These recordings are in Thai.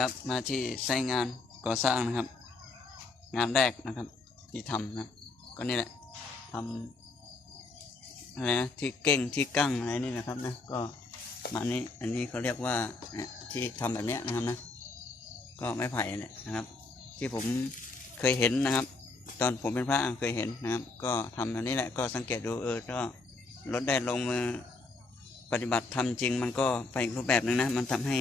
ครับมาที่ไซต์งานก่อสร้างนะครับ งานแรกนะครับที่ทำนะก็นี่แหละทำอะไรนะที่เก้งที่กั้งอะไรนี่นะครับนะก็มานี้อันนี้เขาเรียกว่าที่ทำแบบนี้นะครับนะก็ไม้ไผ่เนี่ยนะครับ ที่ผมเคยเห็นนะครับ ตอนผมเป็นพระเคยเห็นนะครับ ก็ทำแบบนี้แหละก็สังเกตดูก็ลดได้ลงมือปฏิบัติทำจริงมันก็ไปอีกรูปแบบหนึ่งนะมันทำให้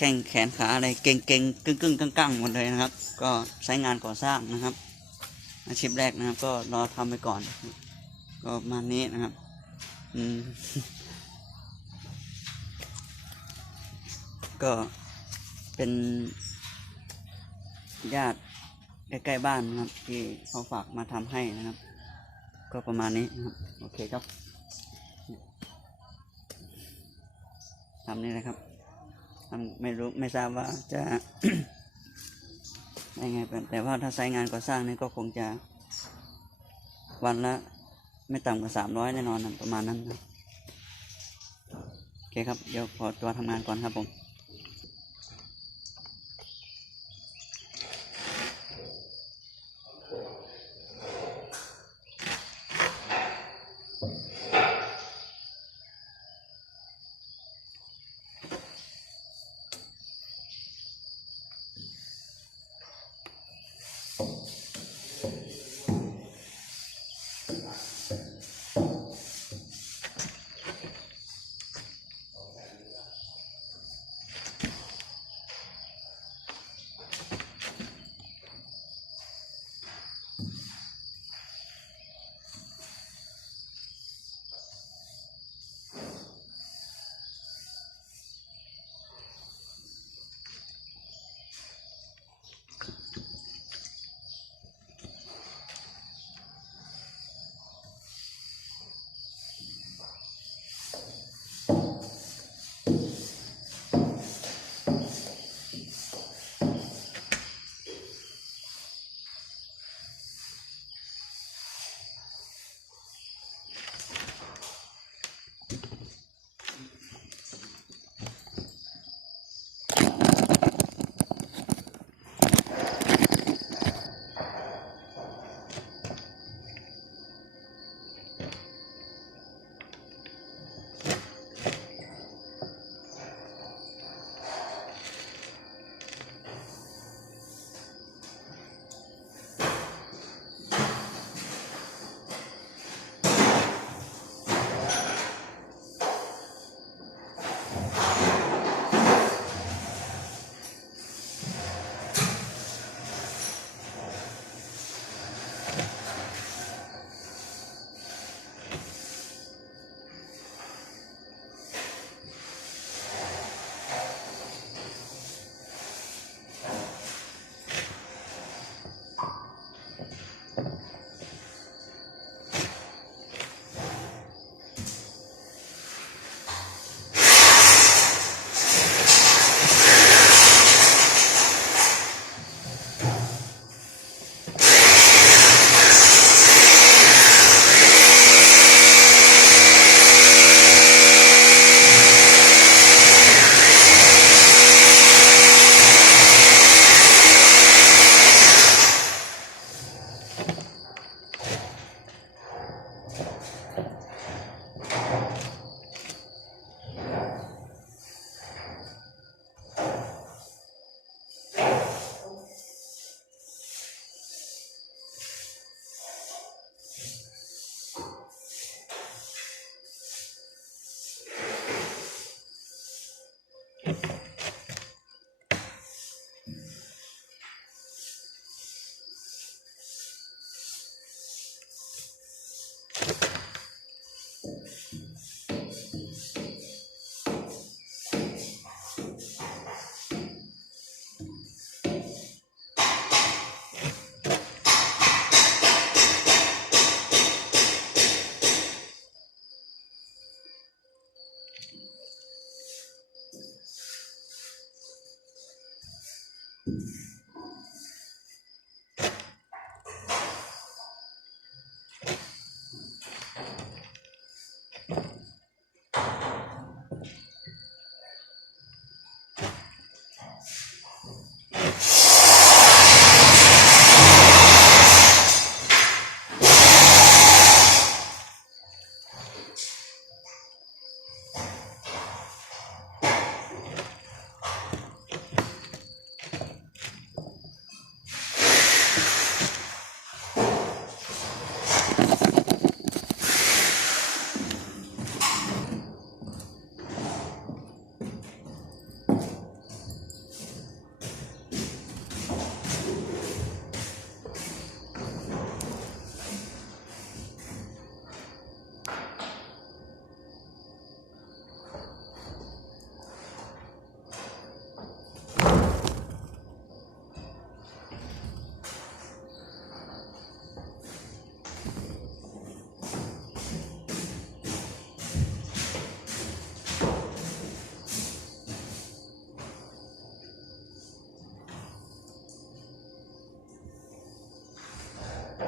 แข้งแขนขาอะไรเก่งเก่งกึ่งกึ่งกั้งหมดเลยนะครับ ก็ใช้งานก่อสร้างนะครับ อาชีพแรกนะครับ ก็รอทำไปก่อน ก็มานี้นะครับก็เป็นญาติใกล้ๆบ้านนะครับ ที่เขาฝากมาทำให้นะครับ ก็ประมาณนี้นะครับโอเคครับทำนี่นะครับไม่ทราบว่าจะ ยังไงแต่ว่าถ้าใช้งานก่อสร้างนี่ก็คงจะวันละไม่ต่ำกว่า300แน่นอนนะประมาณนั้นนะโอเคครับเดี๋ยวขอตัวทำงานก่อนครับผม นี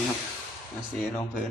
่ครับมาสีรองพื้น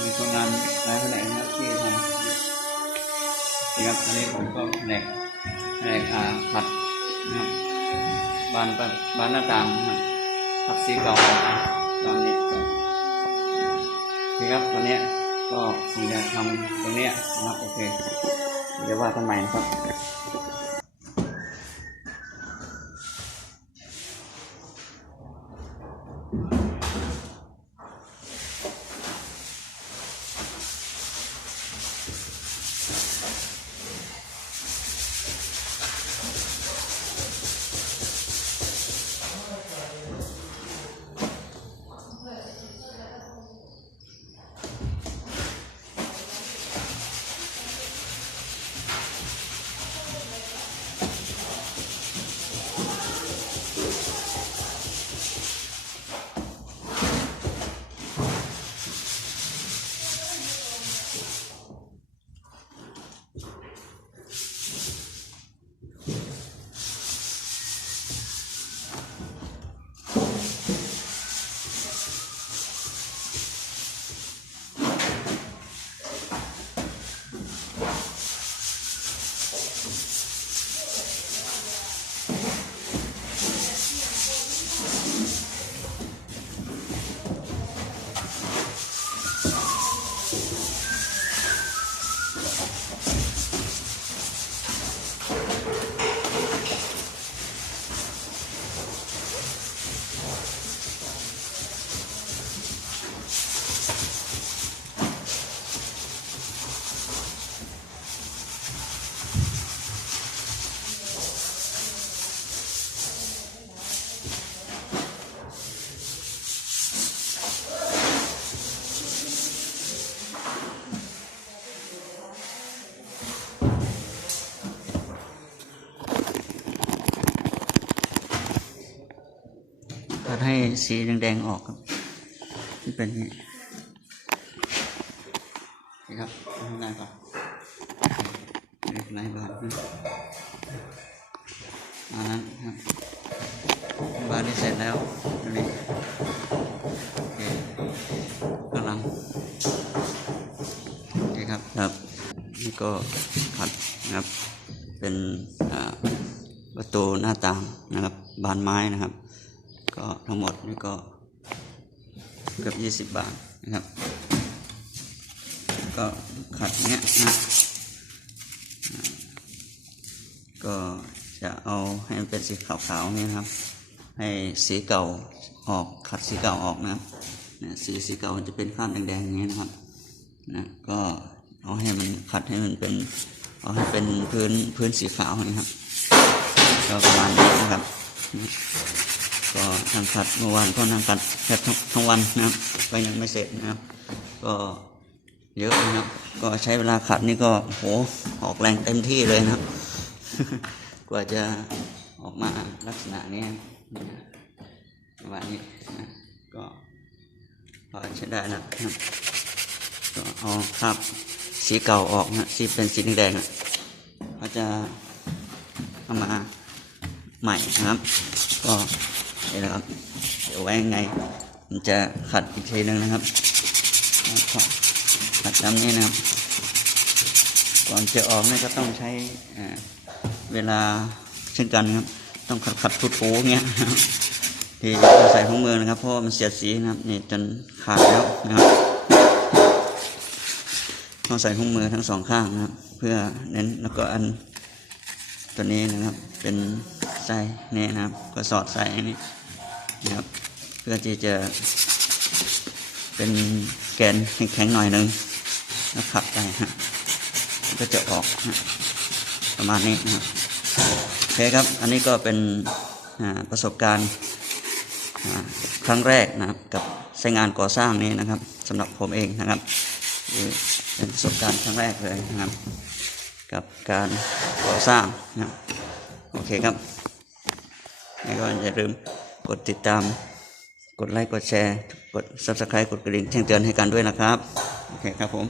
มีคนงานหลายแผนกนะครับที่ทำนี่ครับอันนี้ผมก็แผนกผัดนะครับบานหน้าต่างนะครับผัดสีเก่าตอนนี้นี่ครับตอนนี้ก็ผมจะทำตรงนี้นะครับโอเคเดี๋ยวว่าทำไมนะครับ สีแดงๆออกครับที่เป็นอย่างนี้นี่ครับข้างในก่อนในบ้านอันนั้นครับบ้านนี้เสร็จแล้วนี่กำลังนี่ครับนี่ก็ขัดนะครับเป็นประตูหน้าต่างนะครับบานไม้นะครับก็ทั้งหมดนี่ก็เกือบ20 บาทนะครับก็ขัดเนี้ยนะก็จะเอาให้มันเป็นสีขาวๆนี่นะครับให้สีเก่าออกขัดสีเก่าออกนะครับสีเก่ามันจะเป็นข้ามแดงๆอย่างนี้นะครับนะก็เอาให้มันขัดให้มันเป็นเอาให้เป็นพื้นสีขาวนะครับก็ประมาณนี้นะครับก็นั่งขัดเมื่อวานก็นั่งขัดแค่ทั้งวันนะครับก็ยังไม่เสร็จนะครับก็เยอะนะครับก็ใช้เวลาขัดนี่ก็โหออกแรงเต็มที่เลยนะครับ กว่าจะออกมาลักษณะนี้ประมาณนี้นะก็พอใช้ได้นะครับก็เอาคราบสีเก่าออกนะสีเป็นสีแดงๆนะก็จะเอามาใหม่นะครับก็นี่นะครับเดี๋ยวไว้ยังไงมันจะขัดอีกทีนึงนะครับขัดตามนี้นะครับก่อนจะออกนี่ก็ต้องใช้เวลาเช่นกันนะครับต้องขัดถูๆเงี้ยที่ต้องใส่ถุงมือนะครับเพราะมันเสียดสีนะครับนี่จนขาดแล้วนะครับต้องใส่ถุงมือทั้ง2 ข้างนะครับเพื่อเน้นแล้วก็อันตัวนี้นะครับเป็นไส้นี่นะครับก็สอดใส่นี่นะครับเพื่อที่จะเป็นแกนแข็งๆหน่อยนึงแล้วขัดไปฮะก็จะออกประมาณนี้นะครับโอเคครับอันนี้ก็เป็นประสบการณ์ครั้งแรกนะครับกับใช้งานก่อสร้างนี้นะครับสำหรับผมเองนะครับเป็นประสบการณ์ครั้งแรกเลยนะครับกับการก่อสร้างนะครับโอเคครับแล้วก็อย่าลืมกดติดตามกดไลค์กดแชร์กด Subscribe กดกระดิ่งแจ้งเตือนให้กันด้วยนะครับโอเคครับผม